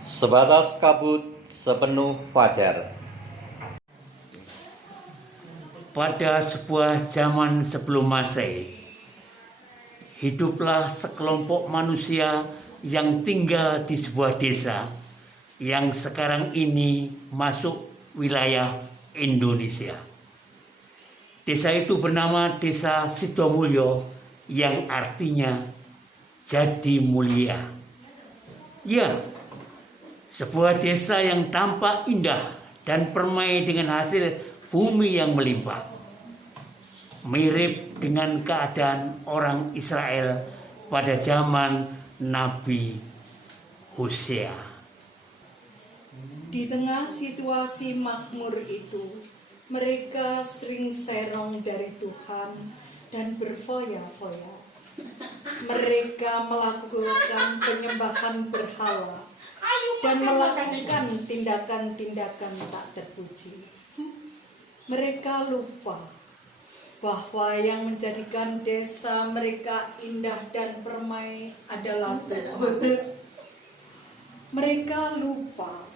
Sebatas kabut sepenuh fajar. Pada sebuah zaman sebelum Masehi, hiduplah sekelompok manusia yang tinggal di sebuah desa yang sekarang ini masuk wilayah Indonesia. Desa itu bernama Desa Sidomulyo yang artinya jadi mulia. Ya, sebuah desa yang tampak indah dan permai dengan hasil bumi yang melimpah. Mirip dengan keadaan orang Israel pada zaman Nabi Hosea. Di tengah situasi makmur itu, mereka sering serong dari Tuhan dan berfoya-foya. Mereka melakukan penyembahan berhala dan melakukan tindakan-tindakan tak terpuji. Mereka lupa bahwa yang menjadikan desa mereka indah dan permai adalah Tuhan. Mereka lupa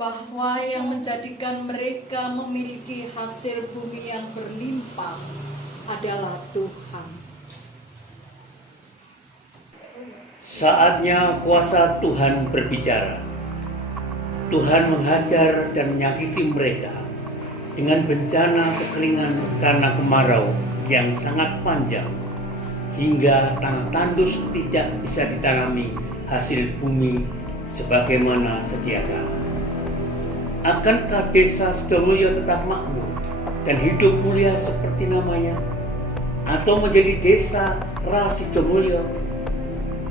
bahwa yang menjadikan mereka memiliki hasil bumi yang berlimpah adalah Tuhan. Saatnya kuasa Tuhan berbicara. Tuhan menghajar dan menyakiti mereka dengan bencana kekeringan karena kemarau yang sangat panjang, hingga tanah tandus tidak bisa ditanami hasil bumi sebagaimana sedia kala. Akankah desa Sidomulyo tetap makmur dan hidup mulia seperti namanya? Atau menjadi desa Sidomulyo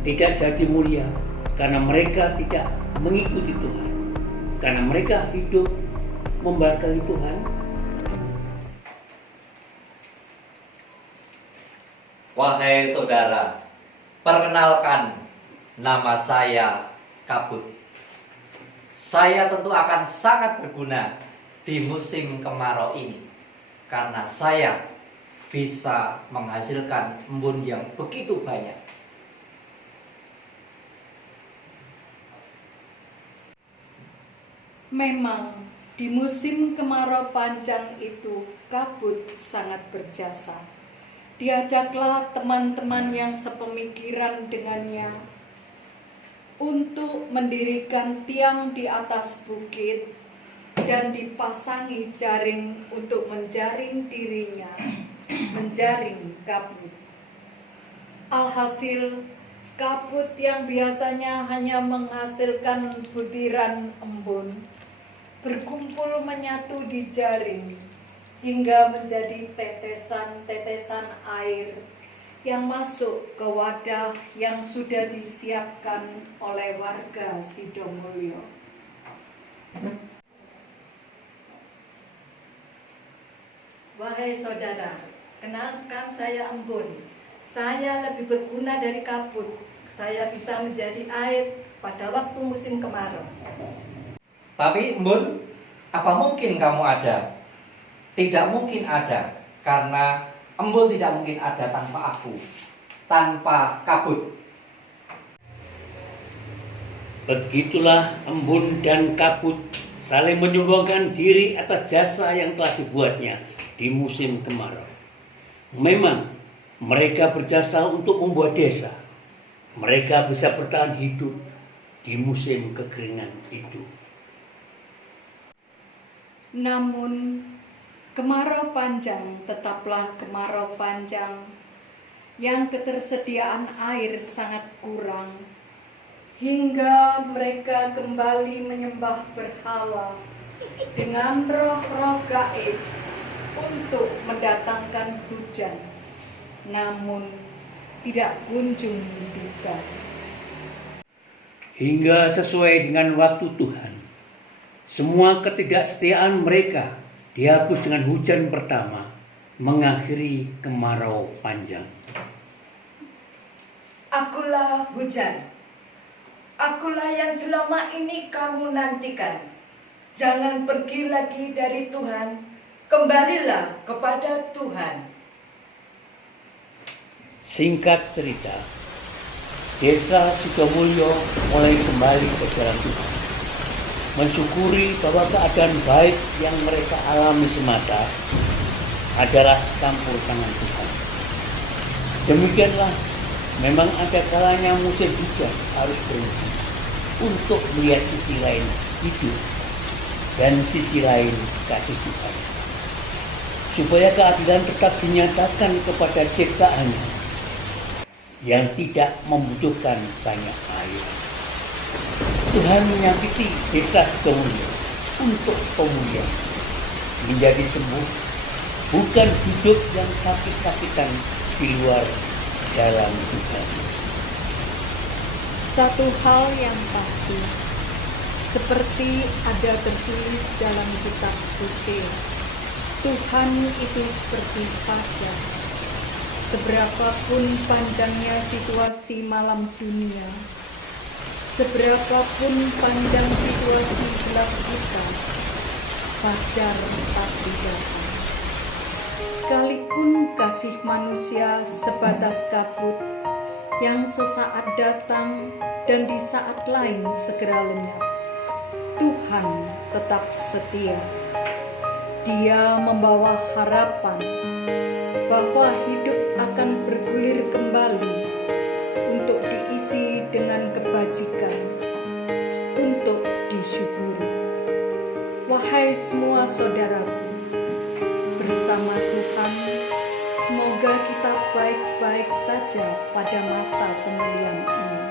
tidak jadi mulia karena mereka tidak mengikuti Tuhan, karena mereka hidup membanggakan Tuhan? Wahai saudara, perkenalkan, nama saya Kabut. Saya tentu akan sangat berguna di musim kemarau ini karena saya bisa menghasilkan embun yang begitu banyak. Memang di musim kemarau panjang itu Kabut sangat berjasa. Diajaklah teman-teman yang sepemikiran dengannya untuk mendirikan tiang di atas bukit dan dipasangi jaring untuk menjaring dirinya, menjaring kabut. Alhasil, kabut yang biasanya hanya menghasilkan butiran embun berkumpul menyatu di jaring hingga menjadi tetesan-tetesan air yang masuk ke wadah yang sudah disiapkan oleh warga Sidomulyo. Wahai saudara, kenalkan saya Embun. Saya lebih berguna dari kabut. Saya bisa menjadi air pada waktu musim kemarau. Tapi Embun, apa mungkin kamu ada? Tidak mungkin ada, karena embun tidak mungkin ada tanpa aku, tanpa kabut. Begitulah embun dan kabut saling menyumbangkan diri atas jasa yang telah dibuatnya di musim kemarau. Memang mereka berjasa untuk membuat desa. Mereka bisa bertahan hidup di musim kekeringan itu. Namun, kemarau panjang tetaplah kemarau panjang yang ketersediaan air sangat kurang, hingga mereka kembali menyembah berhala dengan roh-roh gaib untuk mendatangkan hujan, namun tidak kunjung tiba. Hingga sesuai dengan waktu Tuhan, semua ketidaksetiaan mereka dihapus dengan hujan pertama, mengakhiri kemarau panjang. Akulah hujan. Akulah yang selama ini kamu nantikan. Jangan pergi lagi dari Tuhan. Kembalilah kepada Tuhan. Singkat cerita, Desa Sukamulyo mulai kembali ke jalan Tuhan. Mensyukuri bahwa keadaan baik yang mereka alami semata adalah campur tangan Tuhan. Demikianlah, memang ada kalanya musim hujan harus berhenti untuk melihat sisi lain hidup dan sisi lain kasih Tuhan, supaya keadilan tetap dinyatakan kepada ciptaannya yang tidak membutuhkan banyak air. Tuhan menyakiti desa Sidomulyo untuk pemulihan, menjadi sembuh, bukan hidup yang sakit-sakitan di luar jalan Tuhan. Satu hal yang pasti, seperti ada tertulis dalam kitab Hosea, Tuhan itu seperti fajar. Seberapapun panjangnya situasi malam dunia, seberapapun panjang situasi gelap kita, fajar pasti datang. Sekalipun kasih manusia sebatas kabut yang sesaat datang dan di saat lain segera lenyap, Tuhan tetap setia. Dia membawa harapan bahwa hidup akan bergulir kembali untuk diisi dengan kebajikan, untuk disyukuri. Wahai semua saudaraku, bersama Tuhan, semoga kita baik-baik saja pada masa pemulihan ini.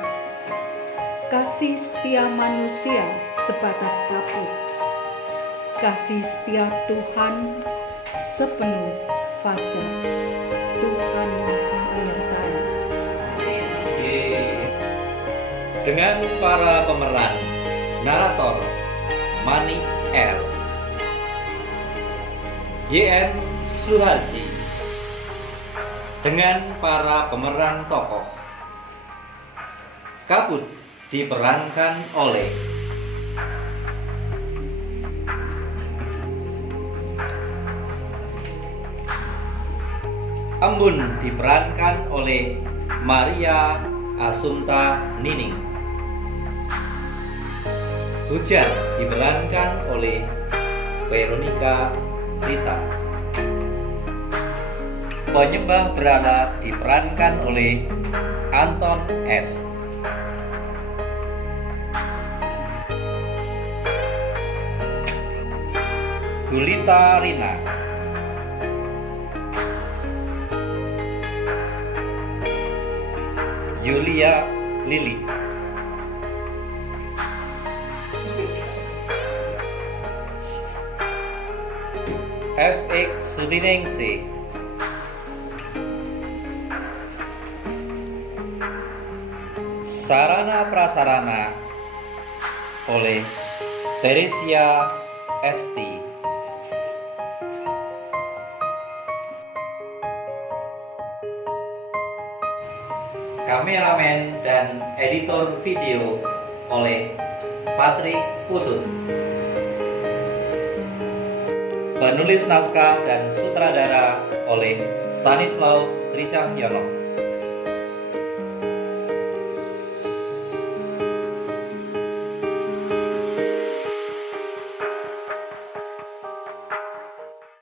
Kasih setia manusia sebatas kabut, kasih setia Tuhan sepenuh fajar. Tuhan menyertai. Dengan para pemeran, narator Mani R, YN Suharji, dengan para pemeran tokoh. Kabut diperankan oleh Embun diperankan oleh Maria Assunta Nining. Hujan diperankan oleh Veronica Rita. Penyembah berhala diperankan oleh Anton S. Gulita Rina. Yulia Lili. FX Sudiningsih. Sarana prasarana oleh Teresia Esti. Kameramen dan editor video oleh Patrick Putut. Penulis naskah dan sutradara oleh Stanislaus Tricahyono.